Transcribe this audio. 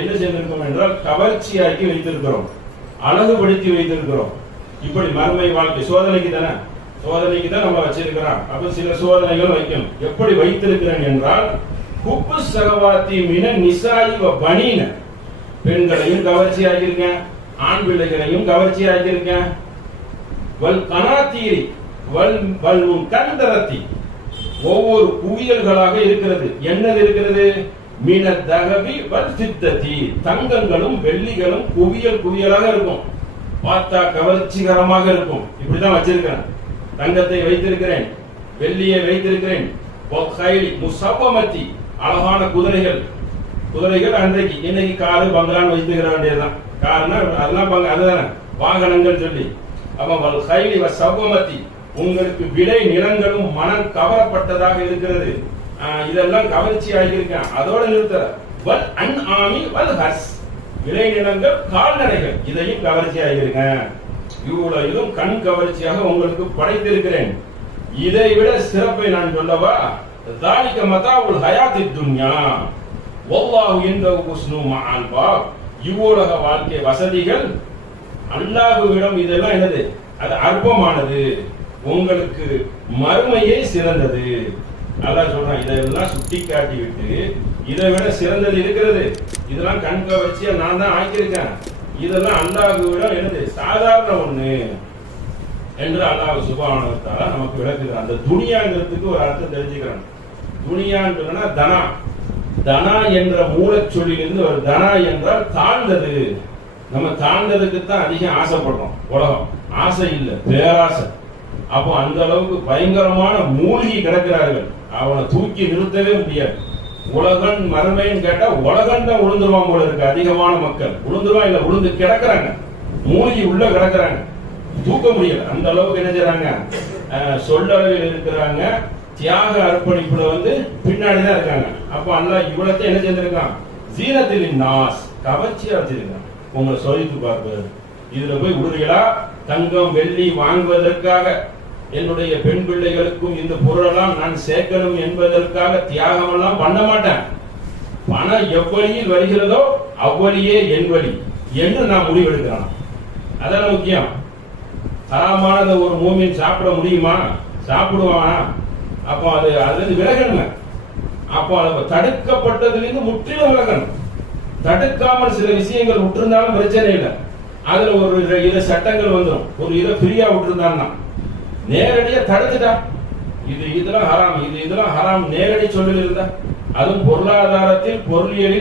என்ன செய்திருக்கோம் என்றால் கவர்ச்சியாக்கி வைத்திருக்கிறோம், அழகுபடுத்தி வைத்திருக்கிறோம். இப்படி மறுமை வாழ்க்கை சோதனைக்கு தானே, சோதனைக்கு தான் நம்ம வச்சிருக்கிறோம். அப்ப சில சோதனைகள் வைக்கணும். எப்படி வைத்திருக்கிறேன் என்றால் குப்பு சகவாத்தி மின நிசாயி வ பனீன, பெண்களையும் கவர்ச்சியாக்கியிருக்கேன், ஆண் பிள்ளைகளையும் கவர்ச்சியாக்கியிருக்கேன். வல் கனாத்தீரி வல் வல் கந்தரத்தி, ஒவ்வொரு குவியல்களாக இருக்கிறது. என்னது இருக்கிறது? மீன தகவி வல் சித்தத்தி, தங்கங்களும் வெள்ளிகளும் குவியல் குவியலாக இருக்கும், பார்த்தா கவர்ச்சிகரமாக இருக்கும். இப்படிதான் வச்சிருக்கிறேன். தங்கத்தை வைத்திருக்கிறேன், வெள்ளியை வைத்திருக்கிறேன். முசவமத்தி, அழகான குதிரைகள். குதிரைகள் அன்றைக்கு, இன்னைக்கு காரு பங்களான்னு வைத்துக்கிற வேண்டியதுதான். காருன்னா அதெல்லாம் அதுதானே வாகனங்கள் சொல்லி. அப்ப கைலி சவமத்தி, உங்களுக்கு விலை நிலங்களும் மனம் கவரப்பட்டதாக இருக்கிறது. இதெல்லாம் கவர்ச்சி ஆகியிருக்கேன். அதோட நிறுத்தற வல் அன் ஆமி வல் ஹஸ், விலை நிலங்கள் கால்நடைகள், இதையும் கவர்ச்சி ஆகியிருக்கேன். இவ்வளவு இதுவும் கண் கவர்ச்சியாக உங்களுக்கு படைத்திருக்கிறேன். இதை விட சிறப்பை நான் சொல்லவா? தாலிக மதாவுல் ஹயாத்தித் துன்யா வல்லாஹு இன்தஹு ஹுஸ்னு மஆல் பாப், இவ்வுலக வாழ்க்கை வசதிகள் அல்லாஹ்விடம் இதெல்லாம் என்னது? அது அற்பமானது, உங்களுக்கு மறுமையே சிறந்தது. அல்லாஹ் சொல்றான். இதெல்லாம் சுட்டி காட்டி விட்டு இதை விட சிறந்தது இருக்கிறது, இதெல்லாம் கண் கவர்ச்சியா நான் தான் ஆக்கியிருக்கேன், இதெல்லாம் அல்லாஹ்விடம் என்னது? சாதாரண ஒண்ணு என்று அல்லாஹ் சுப்ஹானஹு வ தஆலா நமக்கு விளக்குகிறான். அந்த துனியாங்கிறதுக்கு ஒரு அர்த்தம் தெரிஞ்சுக்கிறான். துனியான்னு சொன்னா தனா, தனா என்ற மூலச்சொல்லிலிருந்து ஒரு தனா என்றால் தாழ்ந்தது. நம்ம தாழ்ந்ததுக்கு தான் அதிகம் ஆசைப்படுறோம். உலகம் ஆசை இல்லை, பேராசை. அப்போ அந்த அளவுக்கு பயங்கரமான மூழ்கி கிடக்கிறார்கள், அவனை தூக்கி நிறுத்தவே முடியாது. உலகன் மறுமைன்னு கேட்டா உலகன் தான் உளுந்துருவான் போல இருக்கு. அதிகமான மக்கள் உளுந்துருவான் இல்ல, உளுந்து கிடக்குறாங்க, மூழ்கி உள்ள கிடக்குறாங்க, தூக்க முடியல. அந்த அளவுக்கு என்ன செய்றாங்க? சொல்லளவில் இருக்கிறாங்க, தியாக அர்ப்பணிப்புல பின்னாடிதான் இருக்காங்க. அப்ப அல்லாஹ் இவ்வளத்தை என்ன செய்திருக்கான்? ஜீனத்தில் நாஸ், கவர்ச்சியா வச்சிருக்கான். உங்களை சோதித்து பார்ப்பது. இதுல போய் விடுறீங்களா? தங்கம் வெள்ளி வாங்குவதற்காக என்னுடைய பெண் பிள்ளைகளுக்கும் இந்த பொருளெல்லாம் நான் சேர்க்கணும் என்பதற்காக தியாகம் எல்லாம் பண்ண மாட்டேன். பணம் எவ்வளியில் வருகிறதோ அவ்வளியே என் வழி என்று நான் முடிவெடுக்கிறான். அதான் முக்கியம். ஹராமானதை ஒரு மூமின் சாப்பிட முடியுமா? சாப்பிடுவான். அப்போ அது விலகணும். அப்போ அது தடுக்கப்பட்டதிலிருந்து முற்றிலும் விலகணும். தடுக்காமல் சில விஷயங்கள் விட்டுருந்தாலும் பிரச்சனை இல்லை. அதுல ஒரு இத சட்டங்கள் வந்துடும். ஒரு இதை ஃப்ரீயா விட்டுருந்தான்னா நேரடியா தடுத்துட்டா இதெல்லாம் ஹராம், இதெல்லாம் ஹராம் நேரடி சொல்லி இருந்தா, அதுவும் பொருளாதாரத்தில் பொருளியலில்